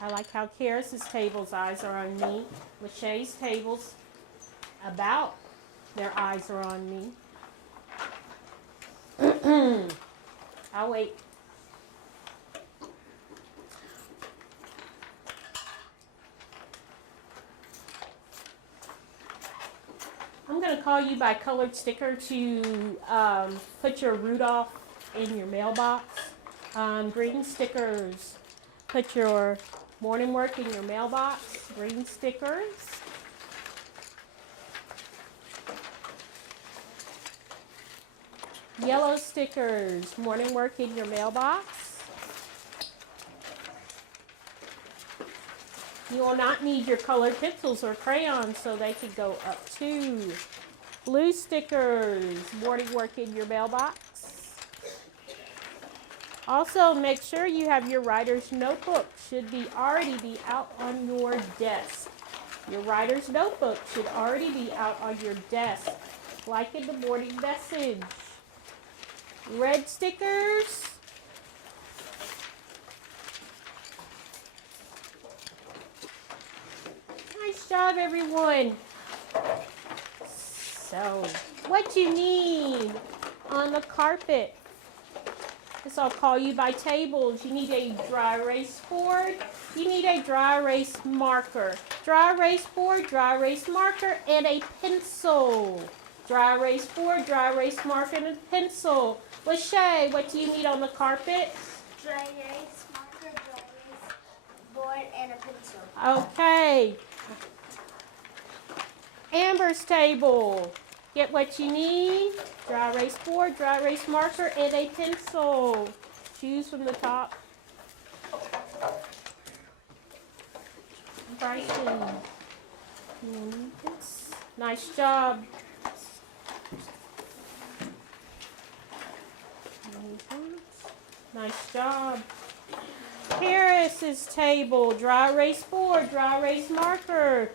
I like how Karis's table's eyes are on me. Lachey's table's about their eyes are on me. I'll wait. I'm going to call you by colored sticker to put your Rudolph in your mailbox. Green stickers, put your morning work in your mailbox. Green stickers. Yellow stickers, morning work in your mailbox. You will not need your colored pencils or crayons, so they could go up too. Blue stickers, morning work in your mailbox. Also, make sure you have your writer's notebook. Should already be out on your desk. Your writer's notebook should already be out on your desk, like in the morning message. Red stickers. Nice job, everyone. So, what you need on the carpet? This I'll call you by tables. You need a dry erase board. You need a dry erase marker. Dry erase board, dry erase marker, and a pencil. Dry erase board, dry erase marker, and a pencil. Lachey, what do you need on the carpet? Dry erase marker, dry erase board, and a pencil. Okay. Amber's table. Get what you need. Dry erase board, dry erase marker, and a pencil. Choose from the top. Bryson, you need this. Nice job. Nice job. Paris's table. Dry erase board, dry erase marker.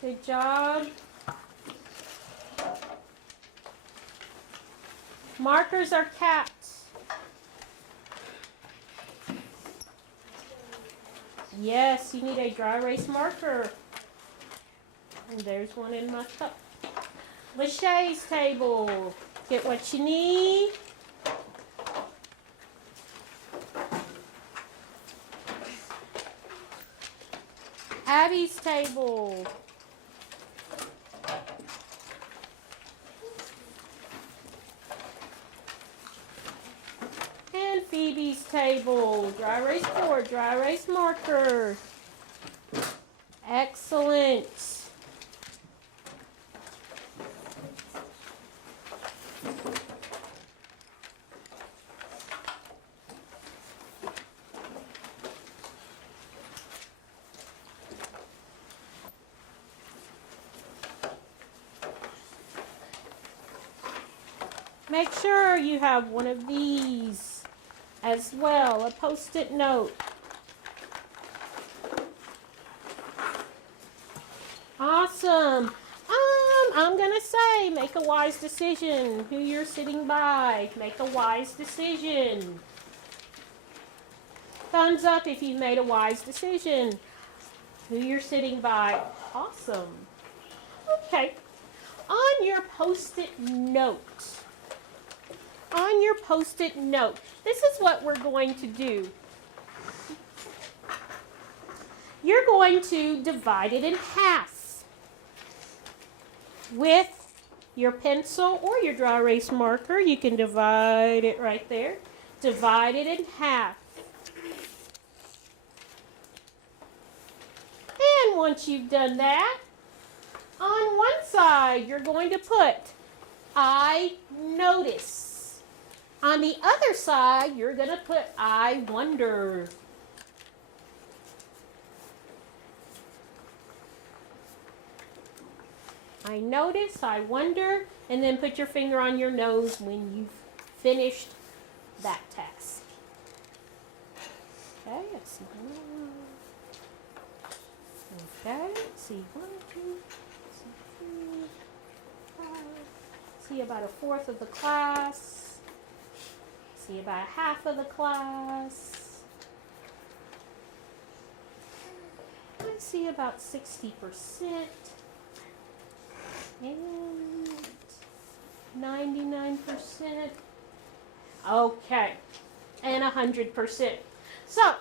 Good job. Markers are caps. Yes, you need a dry erase marker. And there's one in my cup. Lachey's table. Get what you need. Abby's table. And Phoebe's table. Dry erase board, dry erase marker. Excellent. Make sure you have one of these as well, a Post-it note. Awesome. I'm going to say, make a wise decision. Who you're sitting by, make a wise decision. Thumbs up if you made a wise decision. Who you're sitting by. Awesome. Okay. On your Post-it note. On your Post-it note, this is what we're going to do. You're going to divide it in half with your pencil or your dry erase marker. You can divide it right there. Divide it in half. And once you've done that, on one side, you're going to put, I notice. On the other side, you're going to put, I wonder. I notice, I wonder, and then put your finger on your nose when you've finished that task. Okay, let's see. see, 1, 2, see, 3, 5. See about a fourth of the class. See about half of the class. I see about 60%. And 99%. Okay. And 100%. So,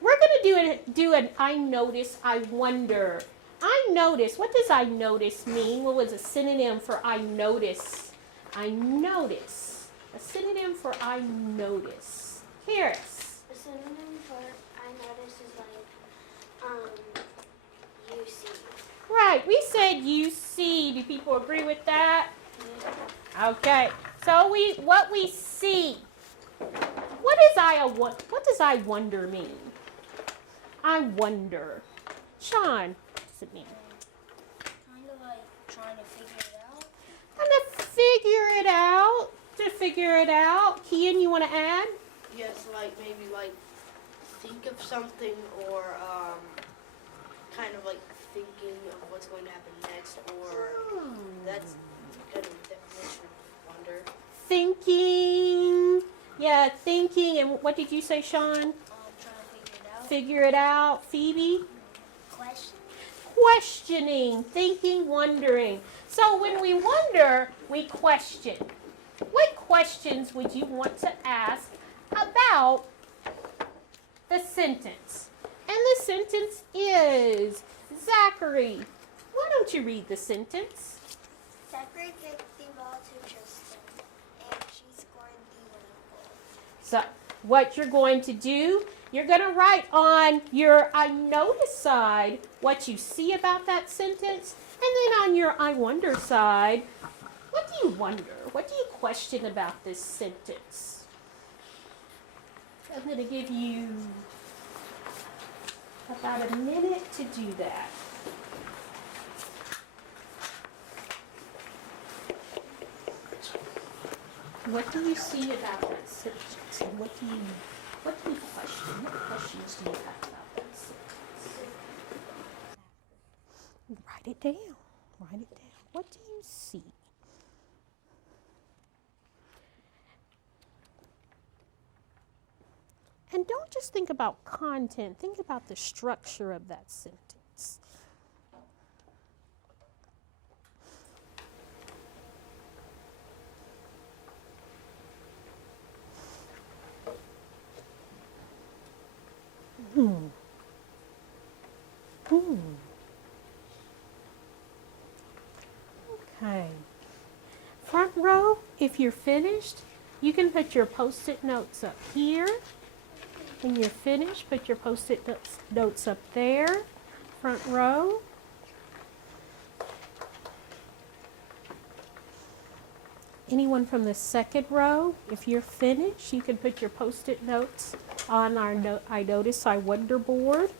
we're going to do an I notice, I wonder. I notice. What does I notice mean? What was a synonym for I notice? I notice. A synonym for I notice. Karis. A synonym for I notice is like, you see. Right. We said you see. Do people agree with that? Yeah. Okay. So what we see. What does I wonder mean? I wonder. Sean, what does it mean? Kind of like trying to figure it out. To figure it out. Kian, you want to add? Yes, like maybe like think of something or kind of like thinking of what's going to happen next, or that's kind of the definition of wonder. Thinking. Yeah, thinking. And what did you say, Sean? Trying to figure it out. Figure it out. Phoebe? Questioning, thinking, wondering. So when we wonder, we question. What questions would you want to ask about the sentence? And the sentence is, Zachary, why don't you read the sentence? Zachary kicked the ball to Tristan, and she scored the winning goal. So what you're going to do, you're going to write on your I notice side what you see about that sentence. And then on your I wonder side, what do you wonder? What do you question about this sentence? I'm going to give you about a minute to do that. What do you see about that sentence? And what do you question? What questions do you have about that sentence? Write it down. Write it down. What do you see? And don't just think about content. Think about the structure of that sentence. Okay. Front row, if you're finished, you can put your Post-it notes up here. When you're finished, put your Post-it notes up there. Front row. Anyone from the second row, if you're finished, you can put your Post-it notes on our I Notice, I Wonder board.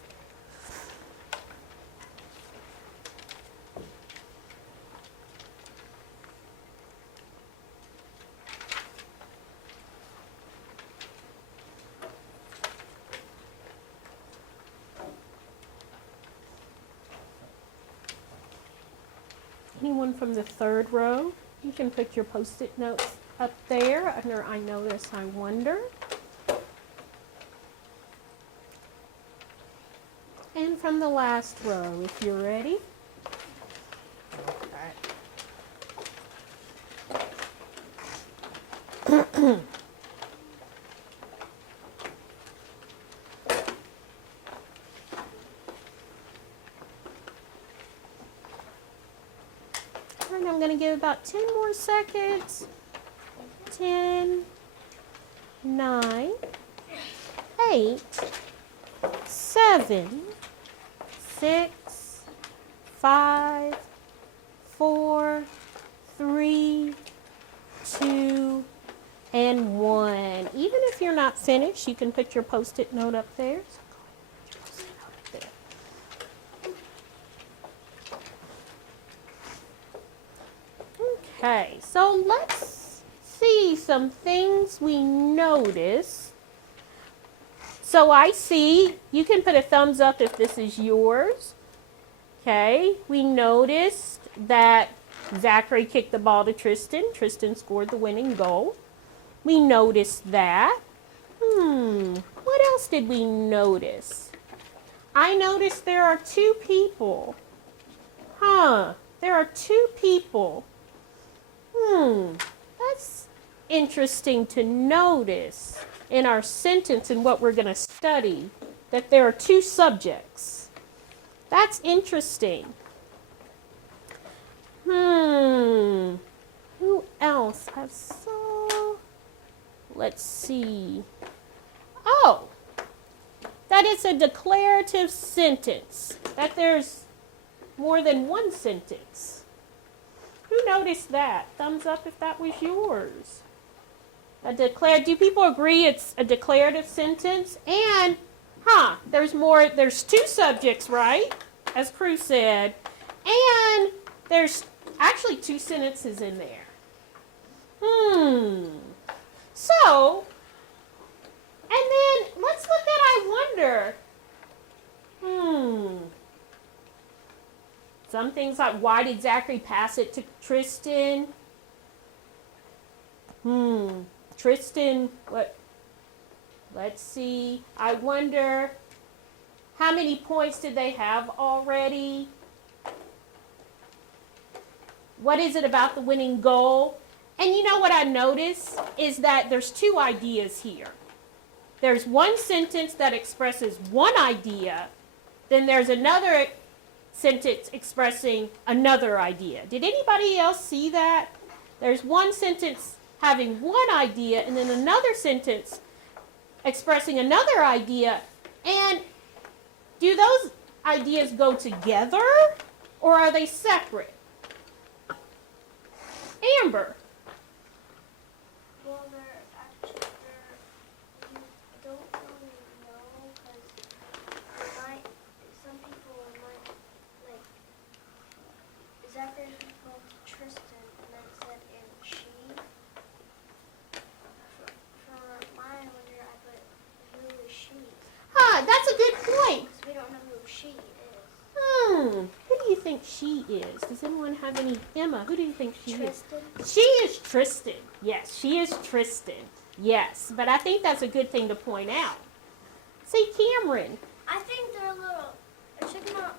Anyone from the third row, you can put your Post-it notes up there under I Notice, I Wonder. And from the last row, if you're ready. Okay. And I'm going to give about 10 more seconds. 10, 9, 8, 7, 6, 5, 4, 3, 2, and 1. Even if you're not finished, you can put your Post-it note up there. Okay, so let's see some things we notice. So I see, you can put a thumbs up if this is yours. Okay, we noticed that Zachary kicked the ball to Tristan. Tristan scored the winning goal. We noticed that. What else did we notice? I noticed there are two people. There are two people. That's interesting to notice in our sentence and what we're going to study, that there are two subjects. That's interesting. Who else I saw? Let's see. Oh, that it's a declarative sentence, that there's more than one sentence. Who noticed that? Thumbs up if that was yours. Do people agree it's a declarative sentence? And, there's two subjects, right? As Prue said. And there's actually two sentences in there. So, and then let's look at I wonder. Some things like, why did Zachary pass it to Tristan? Tristan, what? Let's see. I wonder, how many points did they have already? What is it about the winning goal? And you know what I noticed is that there's two ideas here. There's one sentence that expresses one idea, then there's another sentence expressing another idea. Did anybody else see that? There's one sentence having one idea and then another sentence expressing another idea. And do those ideas go together or are they separate? Amber. Well, they're actually, you don't really know because some people might, like, Zachary called Tristan and then said in she. For mine, I wonder, I put who is she? That's a good point. Because we don't know who she is. Who do you think she is? Does anyone have any? Emma, who do you think she Tristan. is? She is Tristan. Yes, she is Tristan. Yes, but I think that's a good thing to point out. See, Cameron. I think they're a little, checking out,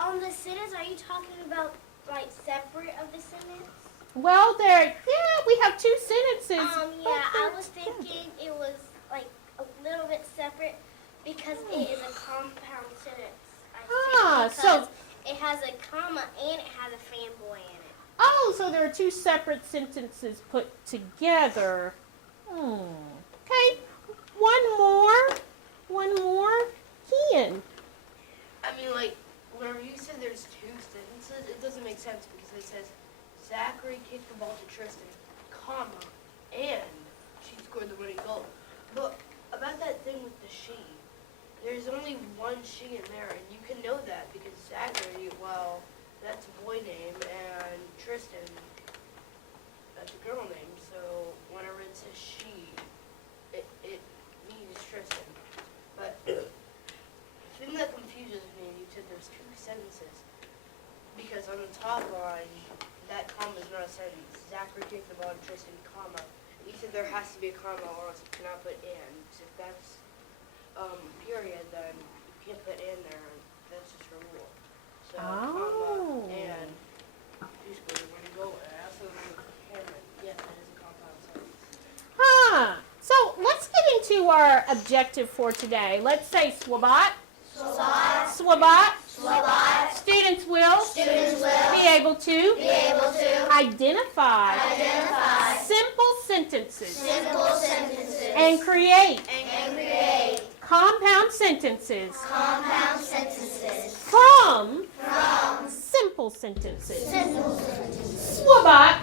on the sentence, are you talking about, like, separate of the sentence? Well, we have two sentences. I was thinking it was, like, a little bit separate because it is a compound sentence. I think, because it has a comma and it has a fanboy in it. Oh, so there are two separate sentences put together. Okay, one more. Kian. I mean, like, whenever you said there's two sentences, it doesn't make sense because it says Zachary kicked the ball to Tristan, comma, and she scored the winning goal. But about that thing with the she, there's only one she in there, and you can know that because Zachary, well, that's a boy name, and Tristan, that's a girl name. So whenever it says she, it means Tristan. But the thing that confuses me, you said there's two sentences, because on the top line, that comma is not a sentence. Zachary kicked the ball to Tristan, comma. You said there has to be a comma or else you cannot put in. So if that's period, then you can't put in there. That's just a rule. So comma and you scored the winning goal. And I also remember Cameron. Yes, that is a compound sentence. So let's get into our objective for today. Let's say SWABOT. SWABOT. Students will be able to identify simple sentences and create compound sentences from simple sentences. SWABOT.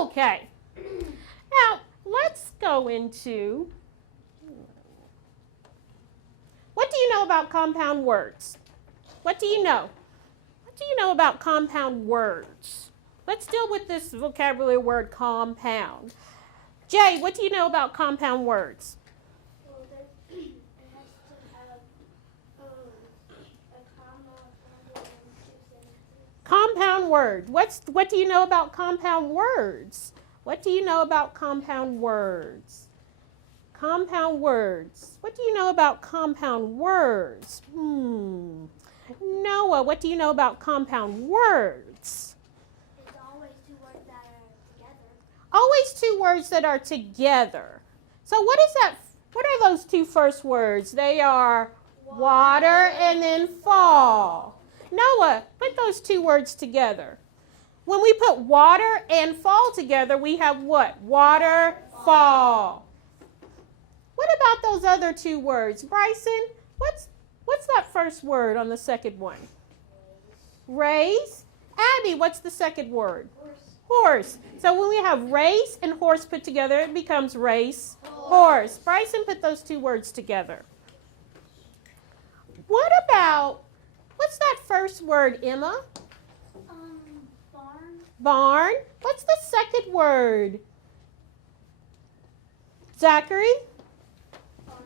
Okay. Now, let's go into, what do you know about compound words? What do you know? What do you know about compound words? Let's deal with this vocabulary word compound. Jay, what do you know about compound words? Well, it has to have Compound word. What do you know about compound words? What do you know about compound words? Compound words. What do you know about compound words? Noah, what do you know about compound words? It's always two words that are together. Always two words that are together. So what is that? What are those two first words? They are water and then fall. Noah, put those two words together. When we put water and fall together, we have what? Water, fall. What about those other two words? Bryson, what's that first word on the second one? Raise. Abby, what's the second word? Horse. So when we have race and horse put together, it becomes race, horse. Bryson, put those two words together. What about, what's that first word, Emma? Barn. Barn. What's the second word? Zachary? Yard.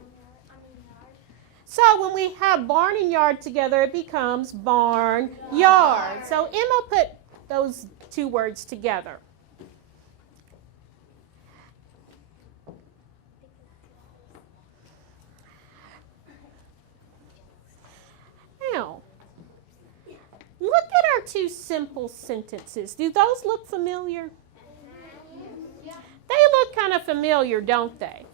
So when we have barn and yard together, it becomes barn, yard. So Emma put those two words together. Now, look at our two simple sentences. Do those look familiar? They look kind of familiar, don't they?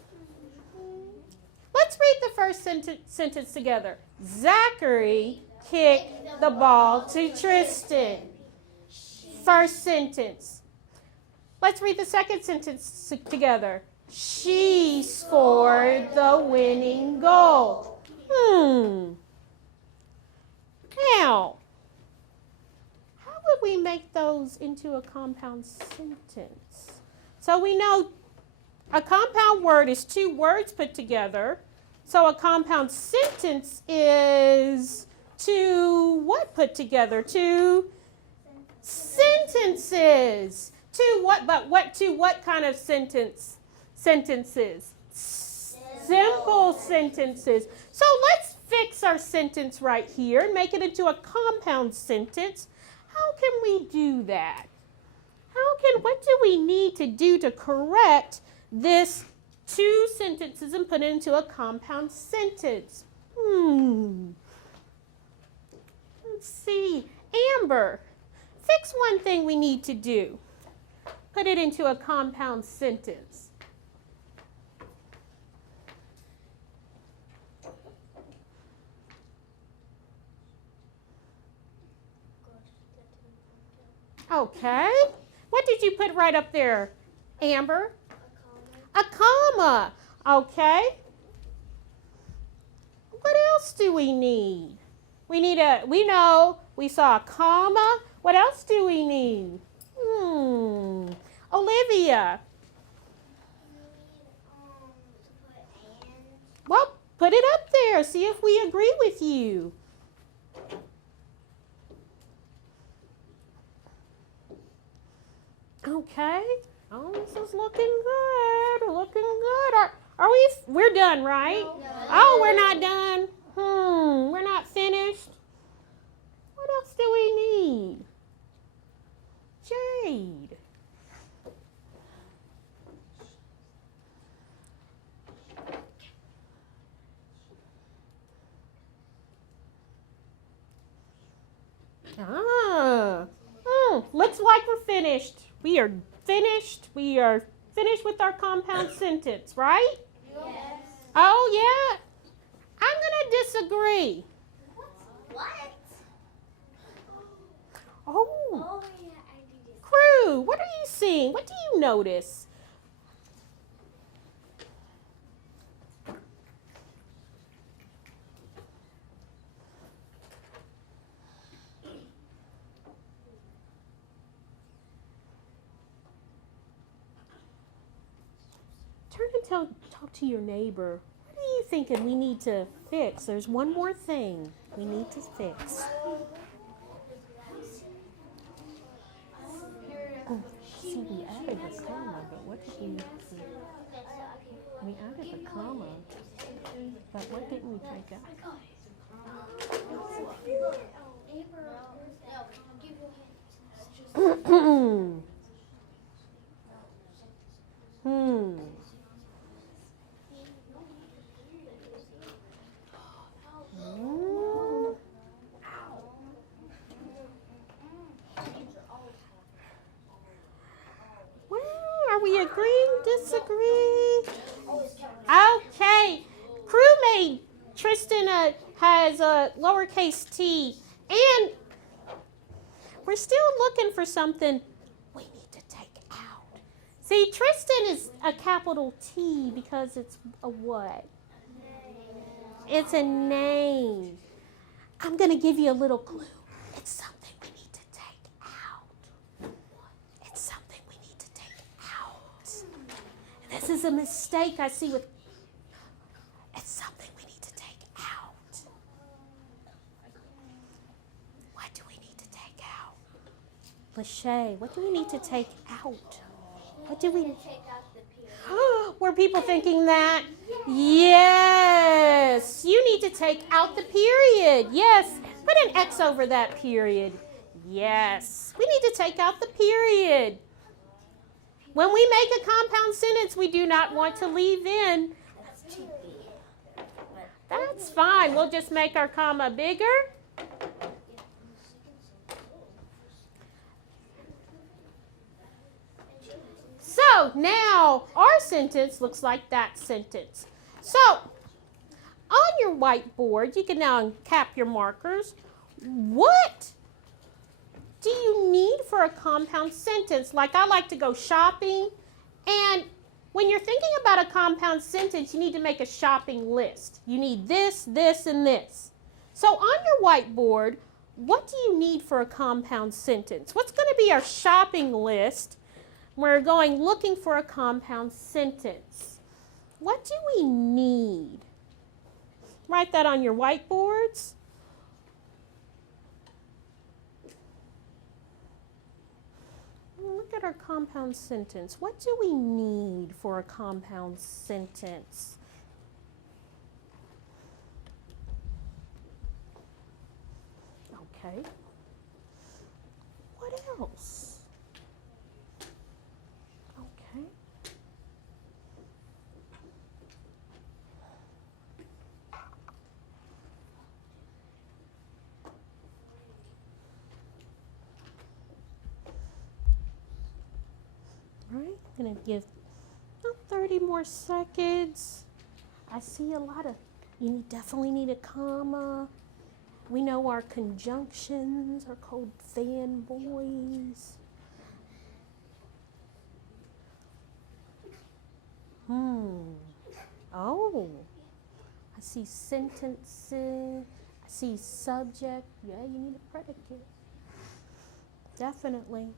Let's read the first sentence together. Zachary kicked the ball to Tristan. First sentence. Let's read the second sentence together. She scored the winning goal. Now, how would we make those into a compound sentence? So we know a compound word is two words put together. So a compound sentence is two what put together? Two sentences. Two what? But what? Two what kind of sentence? Sentences. Simple sentences. So let's fix our sentence right here and make it into a compound sentence. How can we do that? What do we need to do to correct this two sentences and put it into a compound sentence? Let's see. Amber, fix one thing we need to do. Put it into a compound sentence. Okay. What did you put right up there, Amber? A comma. Okay. What else do we need? We know we saw a comma. What else do we need? Olivia. Well, put it up there. See if we agree with you. Okay. Oh, this is looking good. Looking good. We're done, right? No. Oh, we're not done. We're not finished. What else do we need? Jade. Looks like we're finished. We are finished. We are finished with our compound sentence, right? Yes. Oh, yeah. I'm going to disagree. What? Oh, Oh, yeah, I do this. Crew, what are you seeing? What do you notice? Turn and talk to your neighbor. What are you thinking we need to fix? There's one more thing we need to fix. Oh, see, we added a comma, but what did we added a comma, but what didn't we take out? Well, are we agreeing, disagree? Okay. Crewmate Tristan has a lowercase t, and we're still looking for something we need to take out. See, Tristan is a capital T because it's a what? It's a name. I'm going to give you a little clue. It's something we need to take out. It's something we need to take out. This is a mistake I see with. It's something we need to take out. What do we need to take out? Lachey, what do we need to take out? What do we? Were people thinking that? Yes. You need to take out the period. Yes. Put an X over that period. Yes. We need to take out the period. When we make a compound sentence, we do not want to leave in. That's fine. We'll just make our comma bigger. So now our sentence looks like that sentence. So on your whiteboard, you can now cap your markers. What do you need for a compound sentence? Like I like to go shopping, and when you're thinking about a compound sentence, you need to make a shopping list. You need this, this, and this. So on your whiteboard, what do you need for a compound sentence? What's going to be our shopping list? We're going looking for a compound sentence. What do we need? Write that on your whiteboards. Look at our compound sentence. What do we need for a compound sentence? Okay. What else? Okay. All right, I'm going to give about 30 more seconds. I see a lot of, you definitely need a comma. We know our conjunctions are called fanboys. Oh, I see sentences. I see subject. Yeah, you need a predicate. Definitely.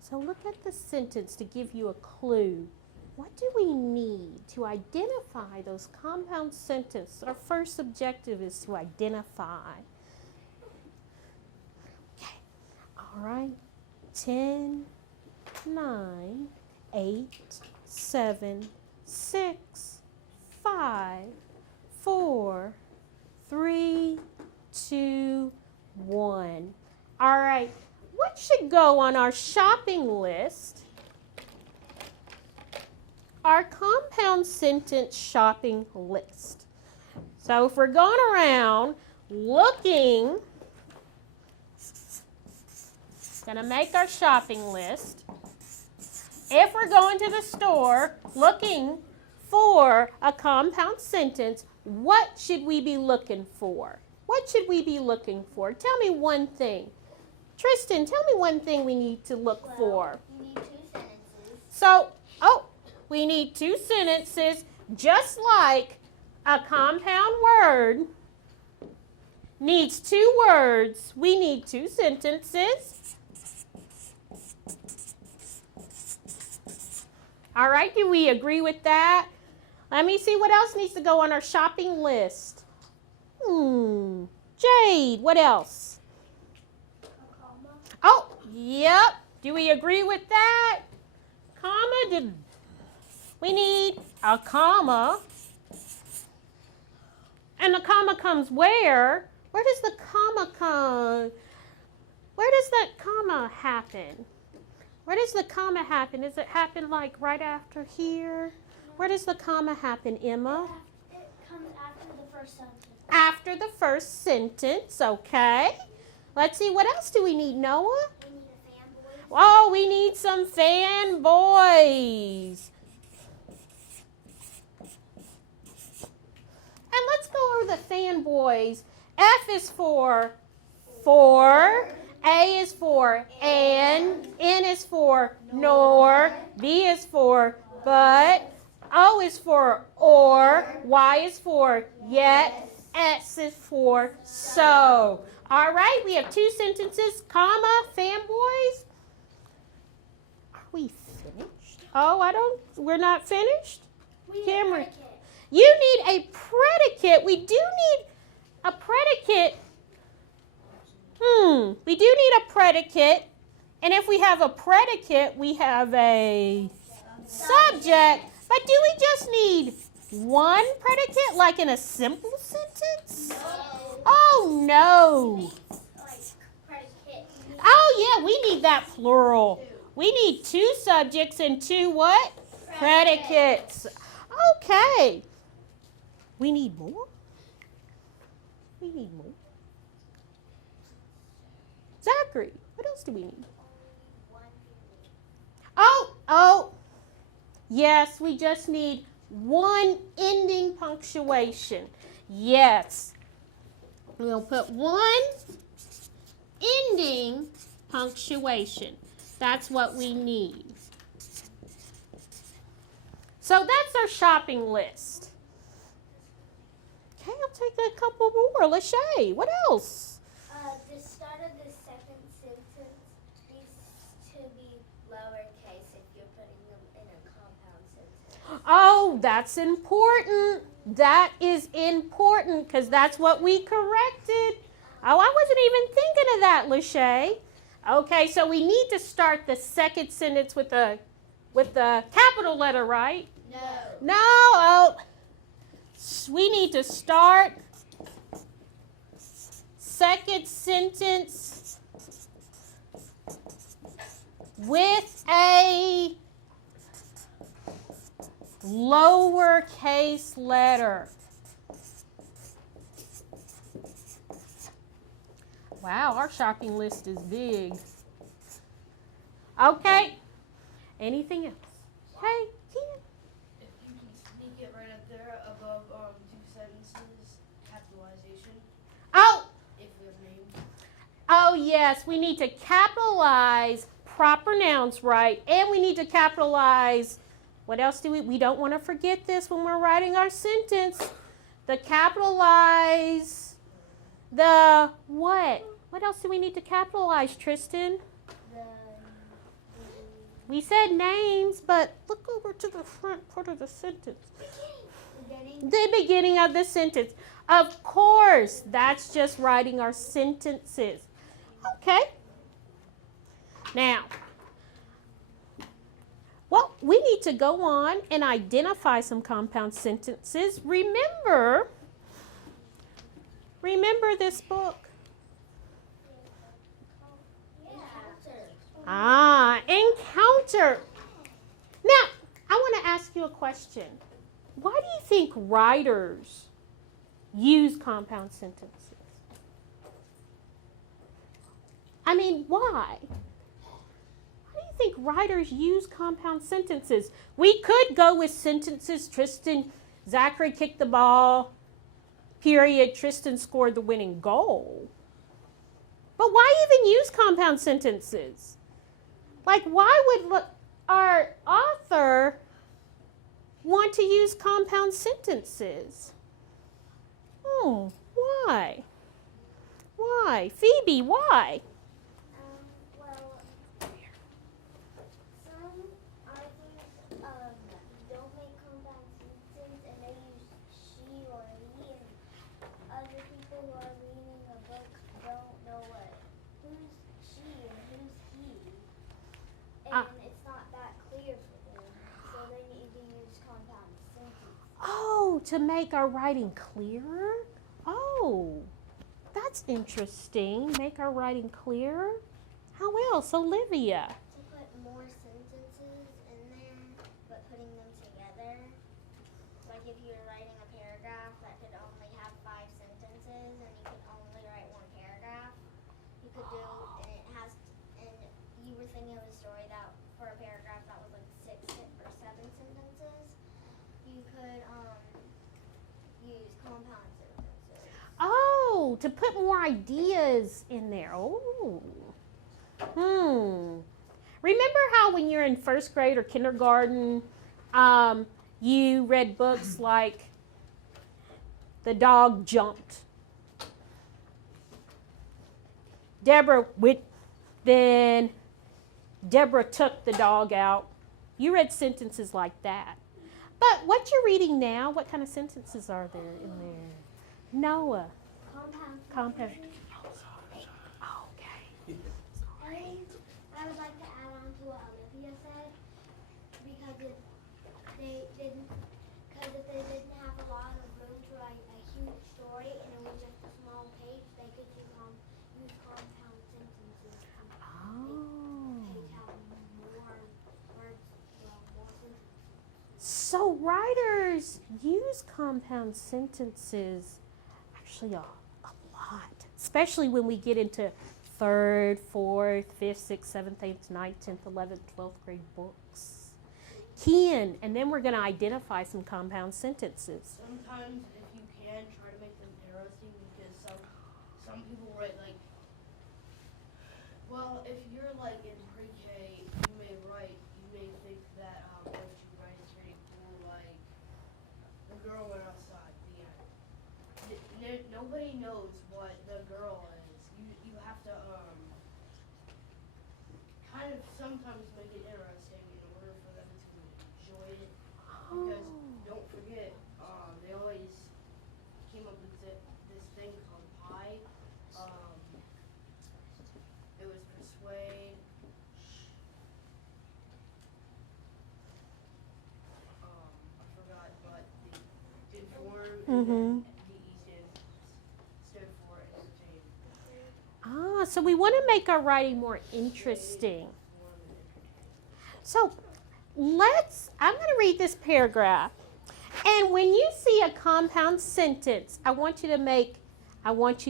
So look at the sentence to give you a clue. What do we need to identify those compound sentences? Our first objective is to identify. Okay, all right. 10, 9, 8, 7, 6, 5, 4, 3, 2, 1. All right. What should go on our shopping list? Our compound sentence shopping list. So if we're going around looking, going to make our shopping list. If we're going to the store looking for a compound sentence, what should we be looking for? What should we be looking for? Tell me one thing. Tristan, tell me one thing we need to look for. You need 2 sentences. So, we need 2 sentences, just like a compound word needs 2 words. We need 2 sentences. All right, do we agree with that? Let me see what else needs to go on our shopping list. Jade, what else? Oh, yep. Do we agree with that? Comma. We need a comma. And the comma comes where? Where does the comma come? Where does that comma happen? Where does the comma happen? Does it happen like right after here? Where does the comma happen, Emma? It comes after the first sentence. After the first sentence, okay. Let's see, what else do we need, Noah? We need a fanboy. Oh, we need some fanboys. And let's go over the fanboys. F is for, A is for and, N is for nor, B is for but, O is for or, Y is for yet, S is for so. All right, we have two sentences, comma, fanboys. Are we finished? Oh, we're not finished? Cameron. You need a predicate. We do need a predicate. We do need a predicate. And if we have a predicate, we have a subject. But do we just need one predicate, like in a simple sentence? Oh, no. Oh, yeah, we need that plural. We need two subjects and two what? Predicates. Okay. We need more? We need more. Zachary, what else do we need? Oh. Yes, we just need one ending punctuation. Yes. We'll put one ending punctuation. That's what we need. So that's our shopping list. Okay, I'll take a couple more. Lachey, what else? The start of the second sentence needs to be lowercase if you're putting them in a compound sentence. Oh, that's important. That is important because that's what we corrected. Oh, I wasn't even thinking of that, Lachey. Okay, so we need to start the second sentence with the capital letter, right? No. Oh, we need to start second sentence with a lowercase letter. Wow, our shopping list is big. Okay. Anything else? Hey, Keaton. If you can sneak it right up there above two sentences, capitalization. Oh. If we have names. Oh, yes. We need to capitalize proper nouns, right? And we need to capitalize, what else do we don't want to forget this when we're writing our sentence. The capitalize, the what? What else do we need to capitalize, Tristan? We said names, but look over to the front part of the sentence. The beginning of the sentence. Of course, that's just writing our sentences. Okay. Now, well, we need to go on and identify some compound sentences. Remember this book. Encounter. Now, I want to ask you a question. Why do you think writers use compound sentences? I mean, why? Why do you think writers use compound sentences? We could go with sentences, Tristan, Zachary kicked the ball, period, Tristan scored the winning goal. But why even use compound sentences? Like, why would our author want to use compound sentences? Why? Why? Phoebe, why? Well, some authors don't make compound sentences and they use she or he, and other people who are reading a book don't know who's she and who's he. And it's not that clear for them, so they need to use compound sentences. to make our writing clearer? Oh, that's interesting. Make our writing clearer. How else, Olivia? To put more sentences in there, but putting them together. Like if you're writing a paragraph that could only have 5 sentences and you could only write 1 paragraph, you could do, and you were thinking of a story that for a paragraph that was like 6 or 7 sentences, you could use compound sentences. Oh, to put more ideas in there. Oh. Remember how when you're in first grade or kindergarten, you read books like The Dog Jumped. Then Deborah took the dog out. You read sentences like that. But what you're reading now, what kind of sentences are there in there? Noah. Compound. Okay. I would like to add on to what Olivia said, because if they didn't have a lot of room to write a huge story and it was just a small page, they could use compound sentences to make the page have more words, more sentences. So writers use compound sentences actually a lot, especially when we get into 3rd, 4th, 5th, 6th, 7th, 8th, 9th, 10th, 11th, 12th grade books. Ken, and then we're going to identify some compound sentences. Sometimes, if you can, try to make them interesting, because some people write like, well, if you're like in pre-K, you may think that what you write is pretty cool, like the girl went outside. The end. Nobody knows what the girl is. You have to kind of sometimes make it interesting in order for them to enjoy it. Because don't forget, they always came up with this thing called pie. It was persuade. I forgot, but the inform and the EASD stood for entertain. So we want to make our writing more interesting. So I'm going to read this paragraph. And when you see a compound sentence, I want you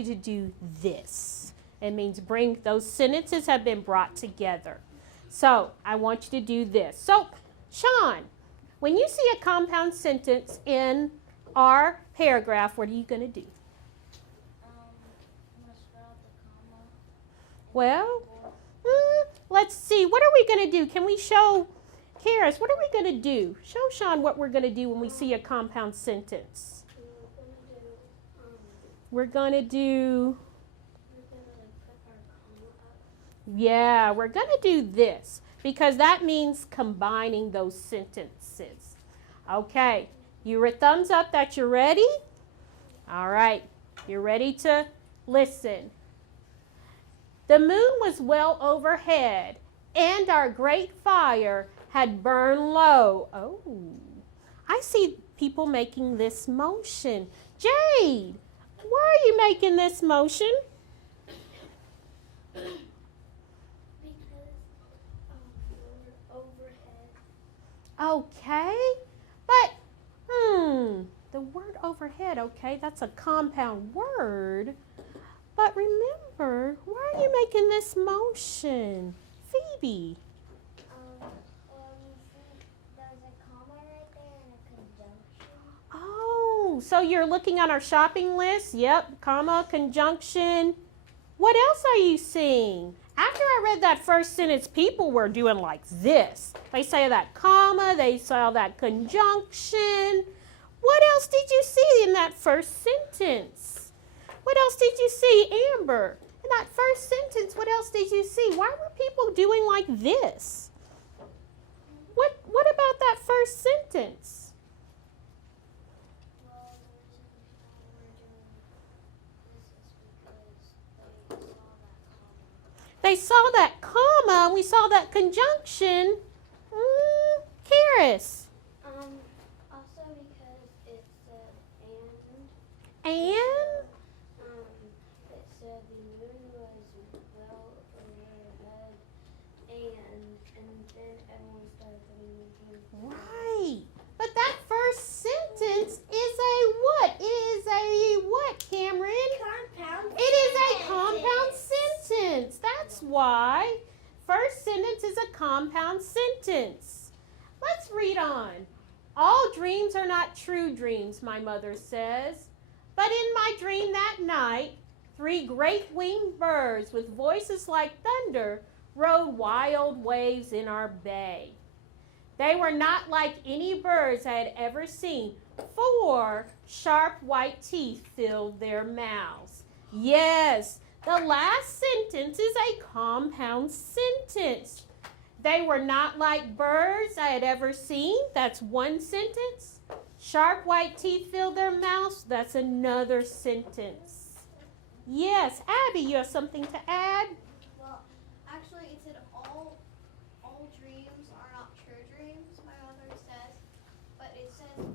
to do this. It means those sentences have been brought together. So I want you to do this. So, Sean, when you see a compound sentence in our paragraph, what are you going to do? I'm going to spread out the comma. Well, let's see. What are we going to do? Can we show Karis, what are we going to do? Show Sean what we're going to do when we see a compound sentence. We're going to do... Yeah, we're going to do this because that means combining those sentences. Okay, you're a thumbs up that you're ready? All right, you're ready to listen. The moon was well overhead, and our great fire had burned low. Oh, I see people making this motion. Jade, why are you making this motion? Okay, but the word overhead, okay, that's a compound word. But remember, why are you making this motion? Phoebe. There's a comma right there and a conjunction. Oh, so you're looking at our shopping list? Yep, comma, conjunction. What else are you seeing? After I read that first sentence, people were doing like this. They saw that comma, they saw that conjunction. What else did you see in that first sentence? What else did you see, Amber? In that first sentence, what else did you see? Why were people doing like this? What about that first sentence? Well, the reason people were doing this is because they saw that comma. They saw that comma, and we saw that conjunction. Karis. Also because it said And? It said the moon was well overhead, and then everyone started putting the Right. But that first sentence is a what? It is a what, Cameron? compound. It is a compound sentence. That's why. First sentence is a compound sentence. Let's read on. All dreams are not true dreams, my mother says. But in my dream that night, 3 great winged birds with voices like thunder rode wild waves in our bay. They were not like any birds I had ever seen. 4 sharp white teeth filled their mouths. Yes, the last sentence is a compound sentence. They were not like birds I had ever seen. That's one sentence. Sharp white teeth filled their mouths. That's another sentence. Yes, Abby, you have something to add? Well, actually, it said all dreams are not true dreams. My mother says, but it says it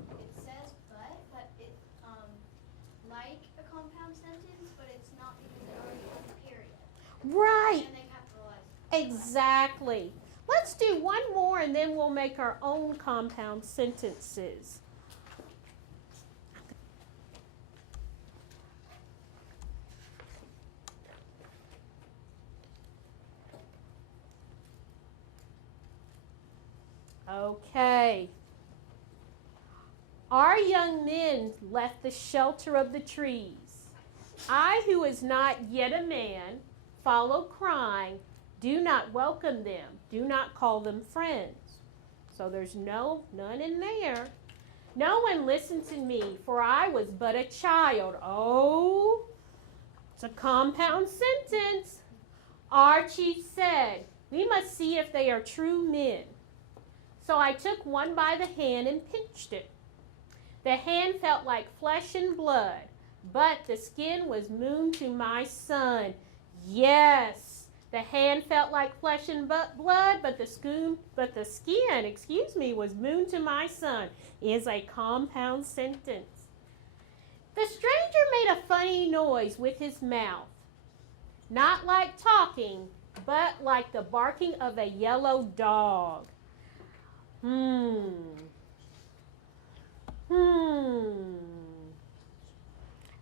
like a compound sentence, but it's not because it already has a period. Right. And they capitalize. Exactly. Let's do one more and then we'll make our own compound sentences. Okay. Our young men left the shelter of the trees. I, who is not yet a man, follow crying, do not welcome them, do not call them friends. So there's none in there. No one listened to me, for I was but a child. Oh, it's a compound sentence. Our chief said, we must see if they are true men. So I took one by the hand and pinched it. The hand felt like flesh and blood, but the skin was moon to my son. Yes, the hand felt like flesh and blood, but the skin, was moon to my son. Is a compound sentence. The stranger made a funny noise with his mouth, not like talking, but like the barking of a yellow dog.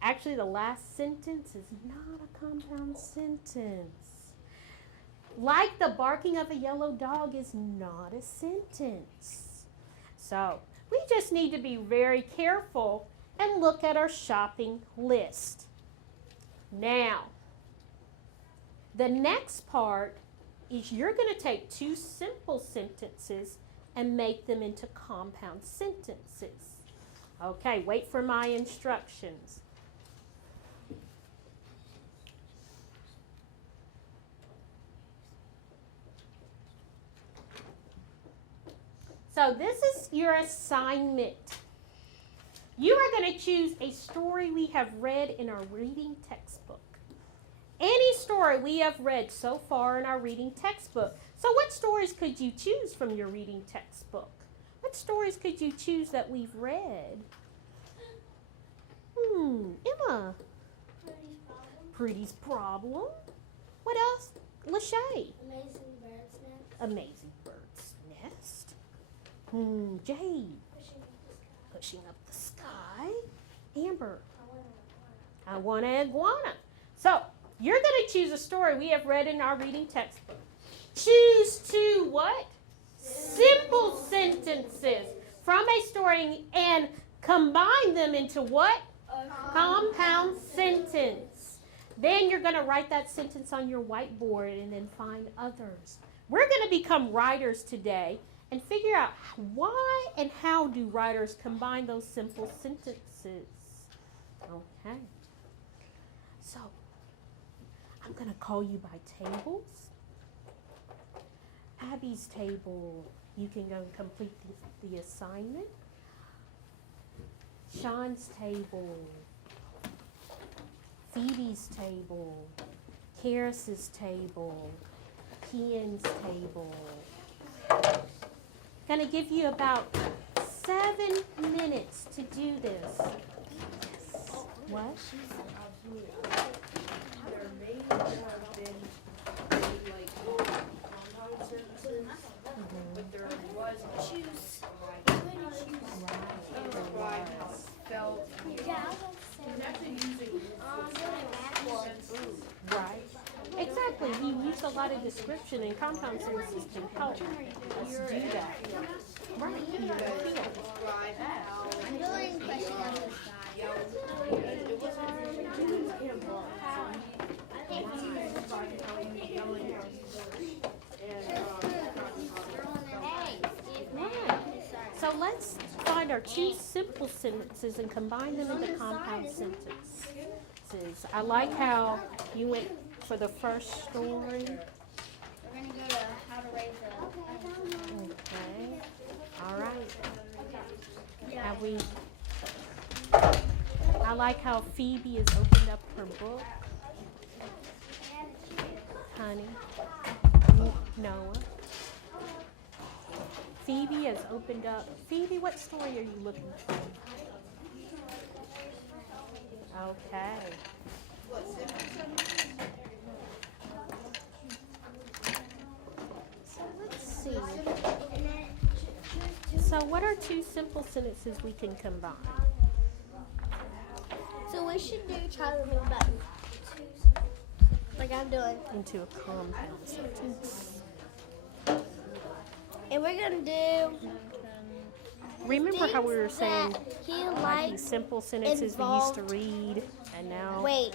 Actually, the last sentence is not a compound sentence. Like the barking of a yellow dog is not a sentence. So, we just need to be very careful and look at our shopping list. Now, the next part is you're going to take 2 simple sentences and make them into compound sentences. Okay, wait for my instructions. So this is your assignment. You are going to choose a story we have read in our reading textbook. Any story we have read so far in our reading textbook. So what stories could you choose from your reading textbook? What stories could you choose that we've read? Emma. Pretty's Problem. What else? Lachey. Amazing Bird's Nest. Amazing Bird's Nest. Jade. Pushing up the sky. Amber. I want an iguana. So, you're going to choose a story we have read in our reading textbook. Choose 2 what? Simple sentences from a story and combine them into what? Compound sentence. Then you're going to write that sentence on your whiteboard and then find others. We're going to become writers today and figure out why and how do writers combine those simple sentences. Okay. So, I'm going to call you by tables. Abby's table, you can go and complete the assignment. Sean's table. Phoebe's table. Karis's table. Kian's table. Going to give you about 7 minutes to do this. Yes. What? There may have been like compound sentences, but there was Choose. describe how it felt. Yeah. He's actually using sentences. Right. Exactly. He used a lot of description, and compound sentences can help us do that. Right. Describe how I'm doing question number 5. it wasn't him. So let's find our two simple sentences and combine them into compound sentences. I like how you went for the first story. We're going to go to how to raise a... Okay. All right. Have we? I like how Phoebe has opened up her book. Honey. Noah. Phoebe has opened up. Phoebe, what story are you looking for? Okay. So let's see. So what are two simple sentences we can combine So we should do try the ring button. Like I'm doing. into a compound sentence? And we're going to do... Remember how we were saying that he like likes... these simple sentences we used to read, and now Wait.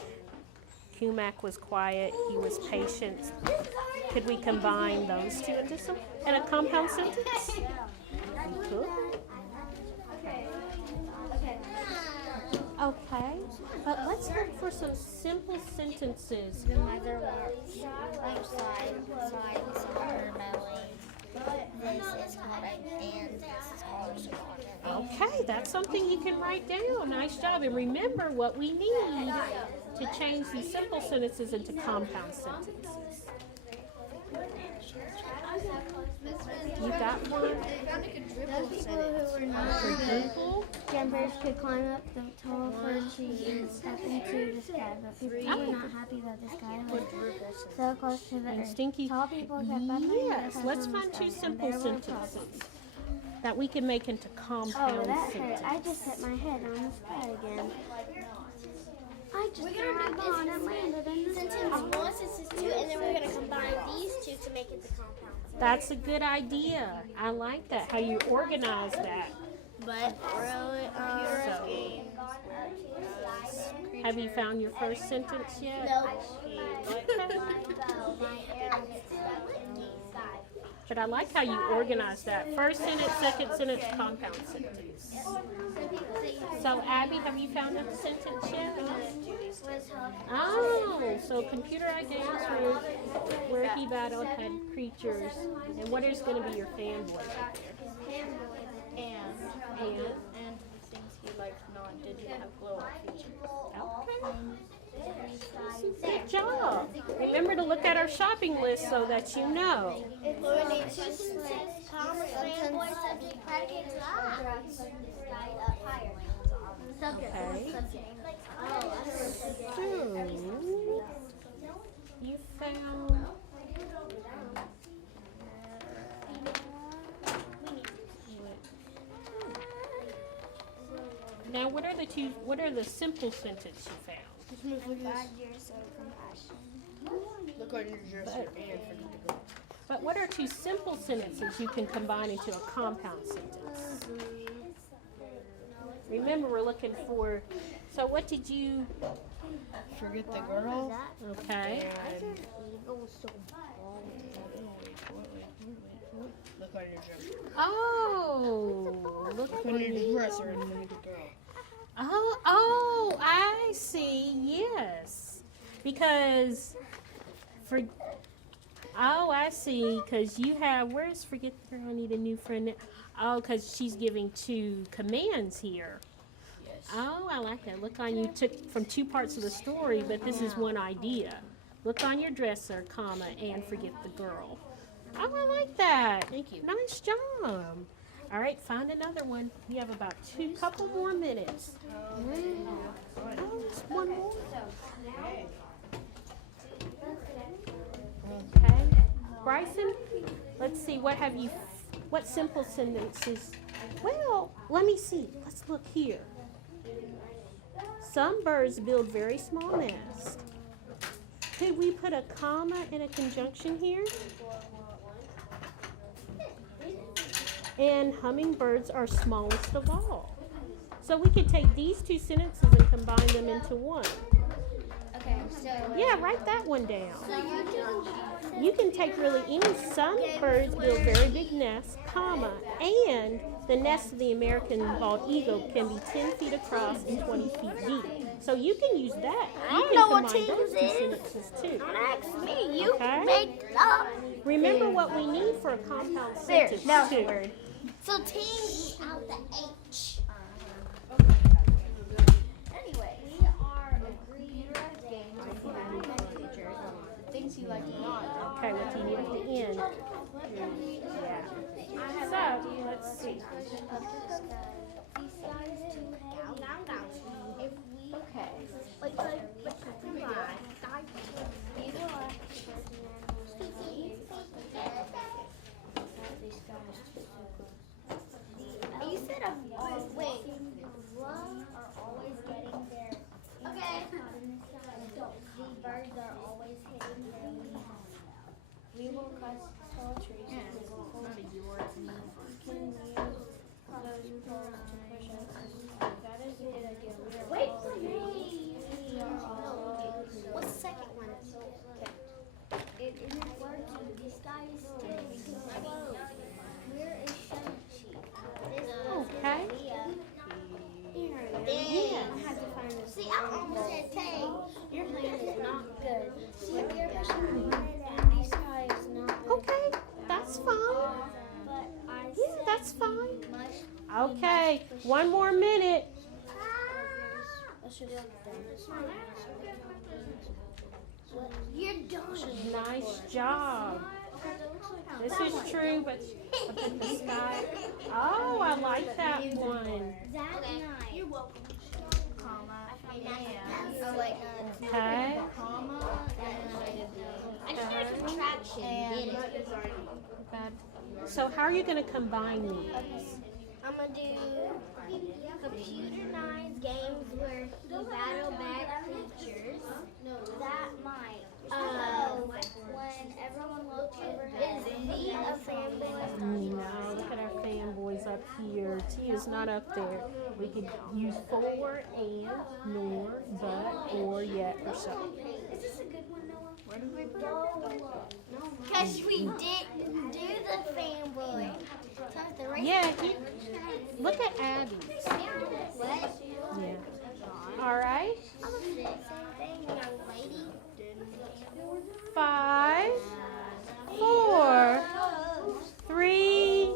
Humac was quiet, he was patient. Could we combine those two into in a compound sentence? We could. Okay, but let's look for some simple sentences. The mother walks outside, slides on her belly. This is called a and this is called a sauna. Okay, that's something you can write down. Nice job. And remember what we need to change these simple sentences into compound sentences. You got one? Those people who were not Dribble? Jumpers could climb up the tall fir tree and step into the sky, but people were not happy that the sky was so close to the And earth. Stinky? Tall people kept bumping Yes, their let's heads on find the two sky, and simple there were sentences problems. that we can make into Oh, compound that hurt. sentences. I just hit my head on the sky again. I just grabbed on and landed in the Sentence sky. 1, sentence 2, and then we're going to combine these two to make it the compound. That's a good idea. I like that, how you organize that. But really, So, have you found your first sentence yet? no. But I like how you organize that. First sentence, second sentence, compound sentence. So, Abby, have you found a sentence yet? Oh, so computer ideas where he battled had creatures. And what is going to be your fanboy right there? And Things he likes non-digital have glow-up features. Okay. Good job. Remember to look at our shopping list so that you know. We need 2 sentences, comma, fanboy, subject, predicate, Okay. So, you found. Now, what are the simple sentences you found? God, you're so compassionate. Look on your dresser and forget to go. But what are two simple sentences you can combine into a compound sentence? Remember, we're looking for. So, what did you? Forget the girl. Okay. And look on your dresser. Oh, look Look on your dresser and forget the girl. Oh, I see. Yes, because I see. Because you have. Where's forget the girl? I need a new friend. Oh, because she's giving two commands here. Yes. Oh, I like that. Look on you took from two parts of the story, but this is one idea. Look on your dresser, comma, and forget the girl. Oh, I like that. Thank you. Nice job. All right, find another one. You have about couple more minutes. Oh, just one more. Okay. Bryson, let's see, what simple sentences? Well, let me see. Let's look here. Some birds build very small nests. Could we put a comma and a conjunction here? And hummingbirds are smallest of all. So we could take these two sentences and combine them into one. Okay, so. Yeah, write that one down. So you're doing. You can take really any. Some birds build very big nests, comma, and the nest of the American bald eagle can be 10 feet across and 20 feet deep. So you can use that. I You don't can know what combine those teams two is. sentences too. Don't ask me. You Okay. make it up. Remember what we need for a compound sentence now too. So teams is out the H. Anyway, we are agreed games with teachers. Things you like or not. Okay, what do you need at the end? Yeah. So, let's see. You said wait. Are always getting their. Okay. The birds are always hitting their leaves. We will cut tall trees. We will hold can use those poles to push us. That is a good idea. Wait for me. What's the second one? It isn't working. The sky is still. Where is Shang-Chi? Okay. I had to find this. See, I almost said Tay. Your plan is not good. See, we are pushing and the sky is not good. Okay, that's fine. But I Yeah, that's fine. must. Okay, one more minute. Let's just You're done. Nice job. This is true, but up in the sky. Oh, I like that one. that night. You're welcome. Comma. Oh, wait, no. Okay. Comma. I just did a contraction. Did it. Bad. So how are you going to combine these? I'm gonna do computer nines games where you battle back creatures. That might. When everyone looks over Is V a fanboy? No, look at our fanboys up here. T is not up there. We could use for, and, nor, but, or, yet, or so. Is this a good one, Noah? Where did we go? Because we didn't do the fanboy. So I have to write Yeah, look at Abby. what? Yeah. All right. I'm gonna do the same thing, young lady. 5, 4, 3,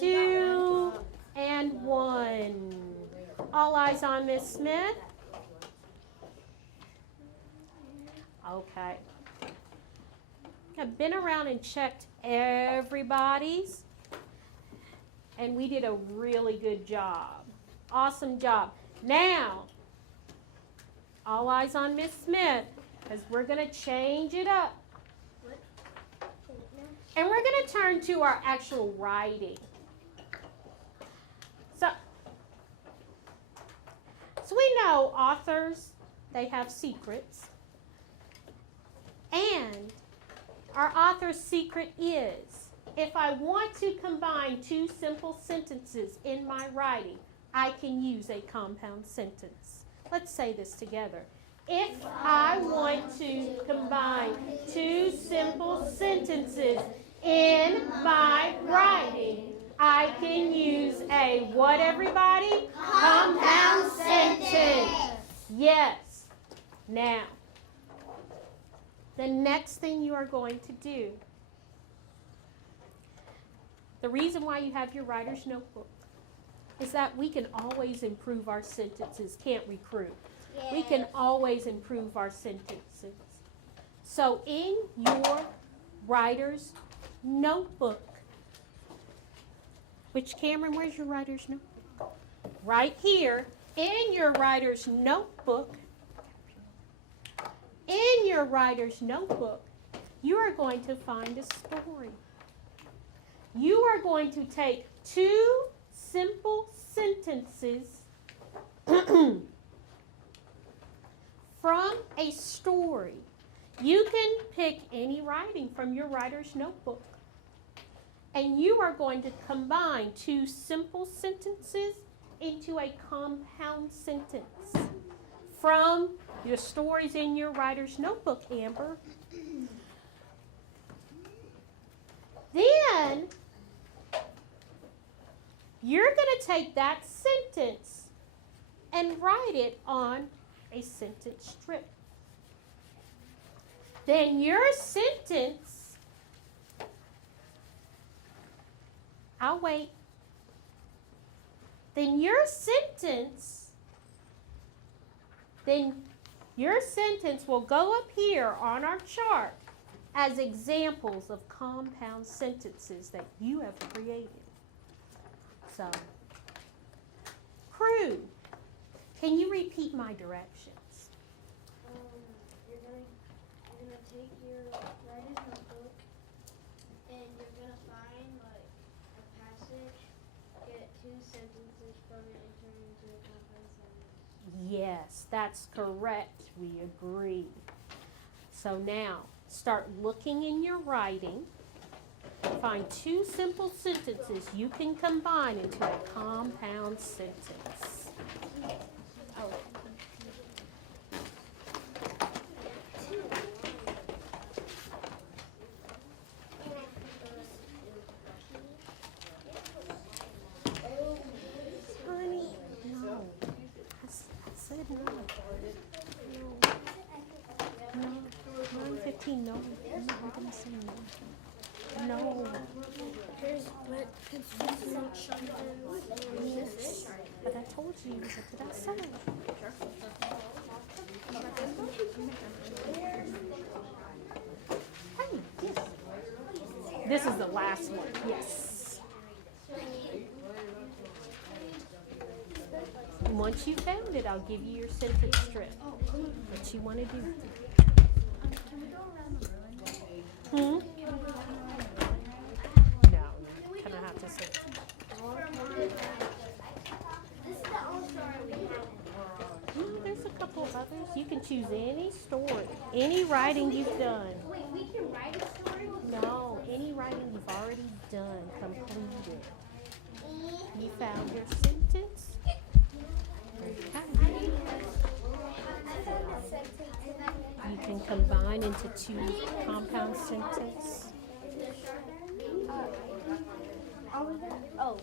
2, and 1. All eyes on Miss Smith. Okay. I've been around and checked everybody's, and we did a really good job. Awesome job. Now, all eyes on Miss Smith, because we're going to change it up. And we're going to turn to our actual writing. So we know authors, they have secrets. And our author's secret is, if I want to combine two simple sentences in my writing, I can use a compound sentence. Let's say this together. If I want to combine two simple sentences in my writing, I can use a what, everybody? Compound sentence. Yes. Now, the next thing you are going to do, the reason why you have your writer's notebook is that we can always improve our sentences, can't we, crew? We can always improve our sentences. So in your writer's notebook, Which, Cameron, where's your writer's notebook? Right here in your writer's notebook. In your writer's notebook, you are going to find a story. You are going to take 2 simple sentences from a story. You can pick any writing from your writer's notebook. And you are going to combine 2 simple sentences into a compound sentence from your stories in your writer's notebook, Amber. Then you're going to take that sentence and write it on a sentence strip. Then your sentence, I'll wait. Then your sentence will go up here on our chart as examples of compound sentences that you have created. So, crew, can you repeat my directions? You're gonna take your writer's notebook and you're gonna find like a passage, get 2 sentences from it and turn it into a compound sentence. Yes, that's correct. We agree. So now, start looking in your writing. Find 2 simple sentences you can combine into a compound sentence. Oh. Honey, no. I said no. No. 9:15, no. I'm not going to say no. No. Yes. But I told you, what did I say? Hey, yes. This is the last one, yes. And once you found it, I'll give you your sentence strip. What you want to do. Hmm? No, kind of have to say. There's a couple of others. You can choose any story, any writing you've done. Wait, we can write a story? No, any writing you've already done, completed. You found your sentence? Okay. You can combine into 2 compound sentences. Oh,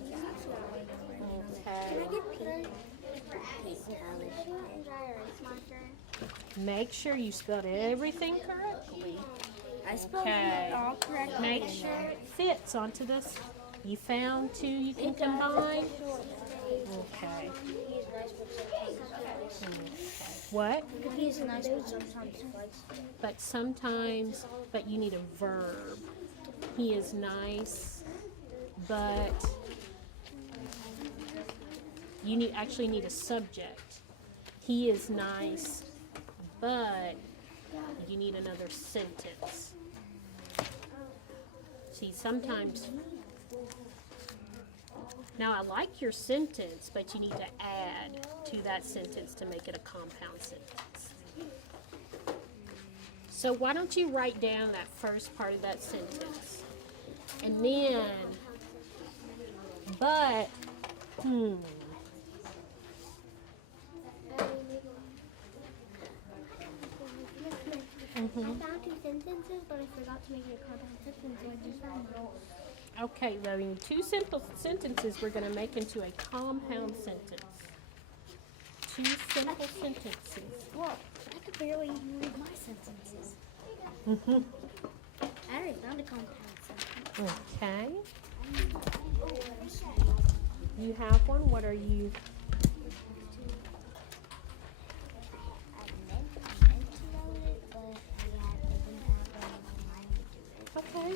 Okay. Make sure you spelled everything correctly. I spelled Okay. it all correctly. Make sure it fits onto this. You found 2 you can combine? Okay. What? He's nice, but sometimes he likes. But you need a verb. He is nice, but you actually need a subject. He is nice, but you need another sentence. See, sometimes, now I like your sentence, but you need to add to that sentence to make it a compound sentence. So why don't you write down that first part of that sentence? And then, but, I found 2 sentences, but I forgot to make it a compound sentence, so I just found it. Okay, well, 2 simple sentences we're going to make into a compound sentence. 2 simple sentences. Well, I could barely even read my sentences. Mhm. I already found a compound sentence. Okay. You have one? What are you? Okay.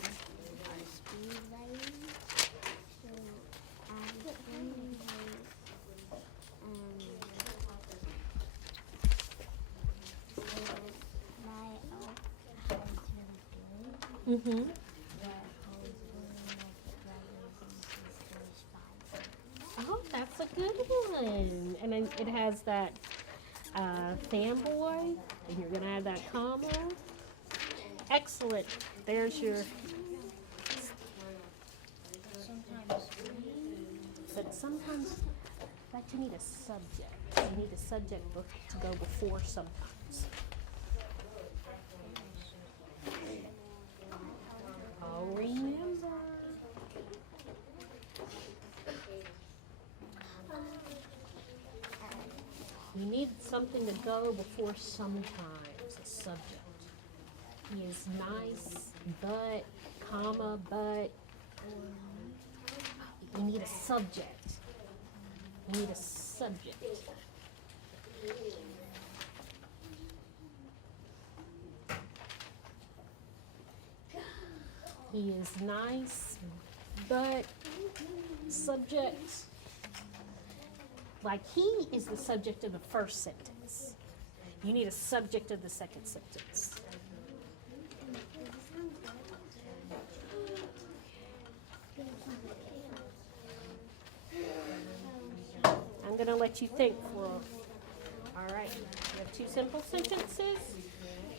Mm-hmm. Oh, that's a good one. And then it has that fanboy, and you're gonna add that comma. Excellent. There's your. But sometimes, but you need a subject. You need a subject to go before sometimes. Oh, remember. You need something to go before sometimes, a subject. He is nice, but, comma, but. You need a subject. You need a subject. He is nice, but subject. Like he is the subject of the first sentence. You need a subject of the second sentence. I'm going to let you think for, all right, you have two simple sentences.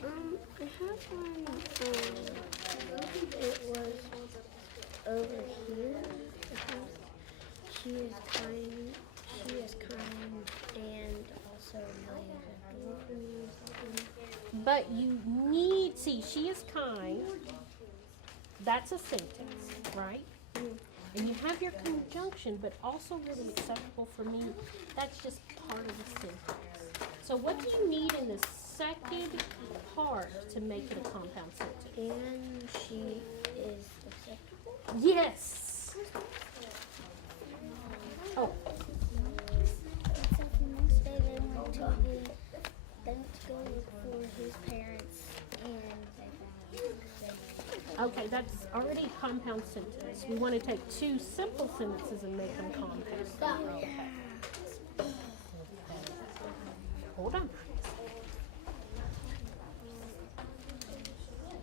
I have one, it was over here. She is kind and also my But you need, see, she is kind. That's a sentence, right? And you have your conjunction, but also really acceptable for me. That's just part of the sentence. So what do you need in the second part to make it a compound sentence? and she is acceptable. Yes. Oh, Next day they went to go look for his parents and they okay, that's already a compound sentence. We want to take two simple sentences and make them compound. Okay. Hold on.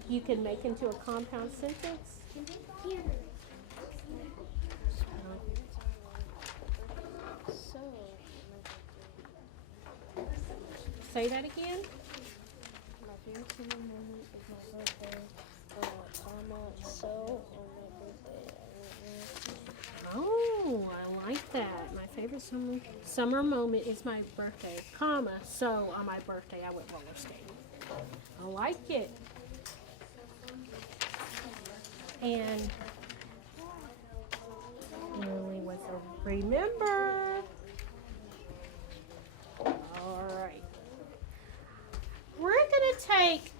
You can make into a compound sentence. So Say that again. my favorite summer moment is my birthday. So on my birthday Oh, I like that. My favorite summer moment is my birthday, comma, so on my birthday I went roller skating. I like it. And Lily was a remember. All right. We're going to take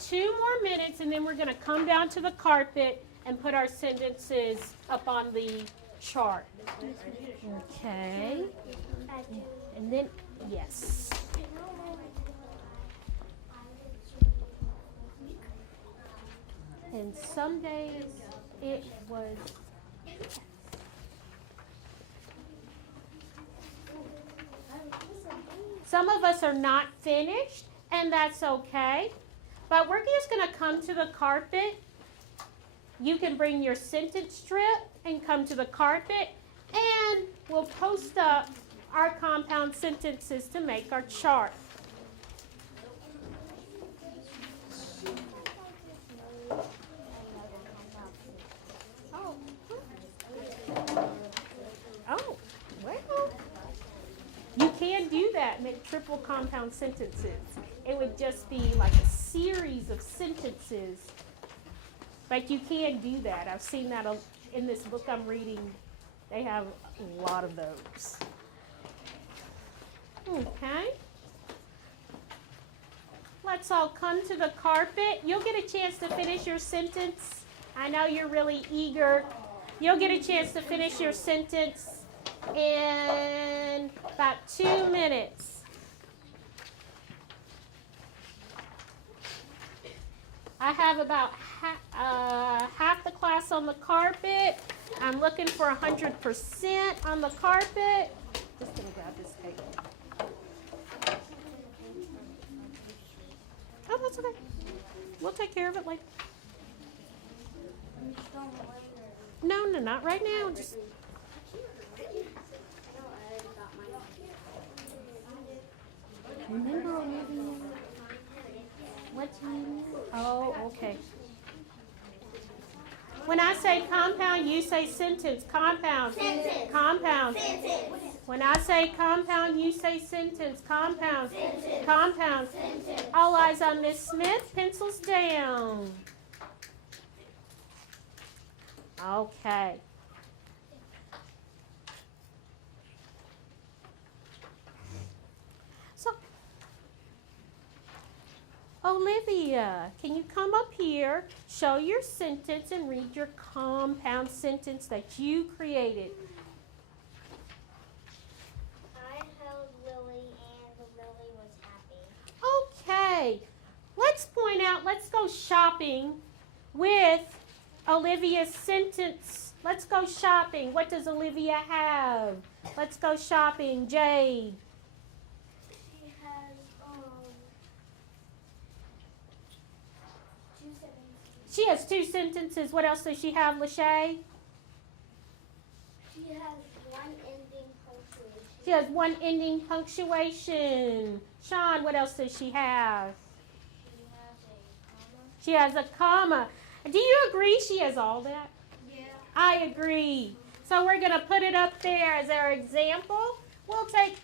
2 more minutes and then we're going to come down to the carpet and put our sentences up on the chart. Okay. And then, yes. And some days it was. Some of us are not finished, and that's okay. But we're just going to come to the carpet. You can bring your sentence strip and come to the carpet, and we'll post up our compound sentences to make our chart. Oh, well, you can do that, make triple compound sentences. It would just be like a series of sentences. But you can do that. I've seen that in this book I'm reading. They have a lot of those. Okay. Let's all come to the carpet. You'll get a chance to finish your sentence. I know you're really eager. You'll get a chance to finish your sentence in about 2 minutes. I have about half the class on the carpet. I'm looking for 100% on the carpet. Just gonna grab this paper. Oh, that's That's okay. We'll take care of it later. No, not right now. Just remember, Olivia. What time? Oh, okay. When I say compound, you say sentence. Compound. Sentence. Compound. Sentence. When I say compound, you say sentence. Compound. Sentence. Compound. Sentence. All eyes on Miss Smith. Pencils down. Okay. So, Olivia, can you come up here, show your sentence, and read your compound sentence that you created? I held Lily and Lily was happy. Okay. Let's point out, let's go shopping with Olivia's sentence. Let's go shopping. What does Olivia have? Let's go shopping. Jade. She has 2 sentences. She has 2 sentences. What else does she have, Lachey? She has 1 ending punctuation. She has 1 ending punctuation. Sean, what else does she have? She has a comma. She has a comma. Do you agree she has all that? Yeah. I agree. So we're going to put it up there as our example. We'll take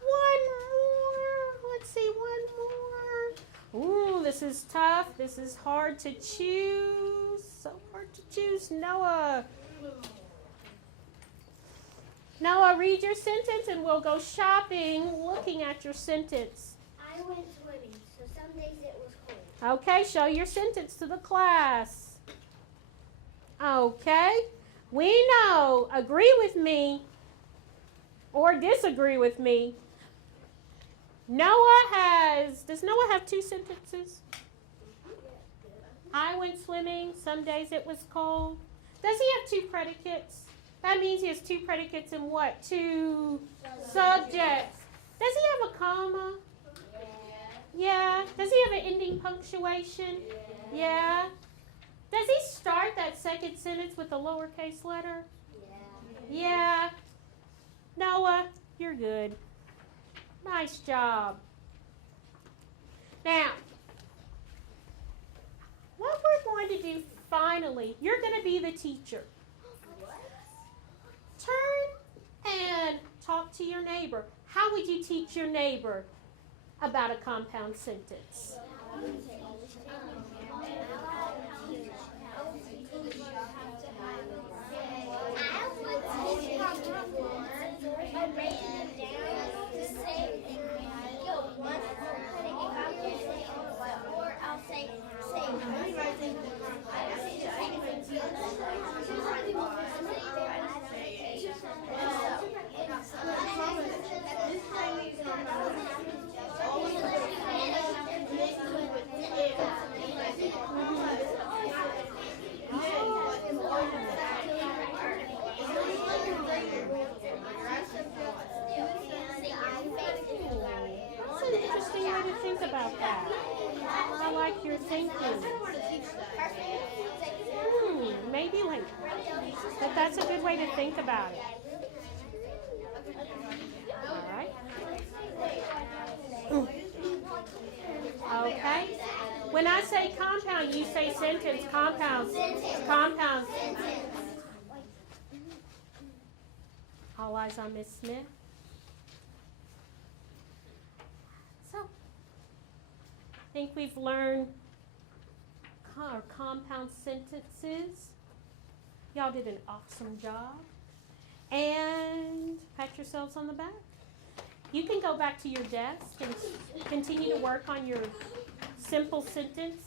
one more. Let's see, one more. Ooh, this is tough. This is hard to choose. So hard to choose. Noah. Noah, read your sentence and we'll go shopping looking at your sentence. I went swimming, so some days it was cold. Okay, show your sentence to the class. Okay, we know, agree with me or disagree with me. Does Noah have 2 sentences? I went swimming, some days it was cold. Does he have 2 predicates? That means he has 2 predicates in what? 2 subjects. Does he have a comma? Yeah. Does he have an ending punctuation? Yeah. Does he start that second sentence with a lowercase letter? Yeah. Noah, you're good. Nice job. Now, what we're going to do finally, you're going to be the teacher. Turn and talk to your neighbor. How would you teach your neighbor about a compound sentence? That's an interesting way to think about that. I like your thinking. Maybe later. But that's a good way to think about it. All right. Okay. When I say compound, you say sentence. Compound. Compound. All eyes on Miss Smith. So, I think we've learned our compound sentences. Y'all did an awesome job. And pat yourselves on the back. You can go back to your desk and continue to work on your simple sentence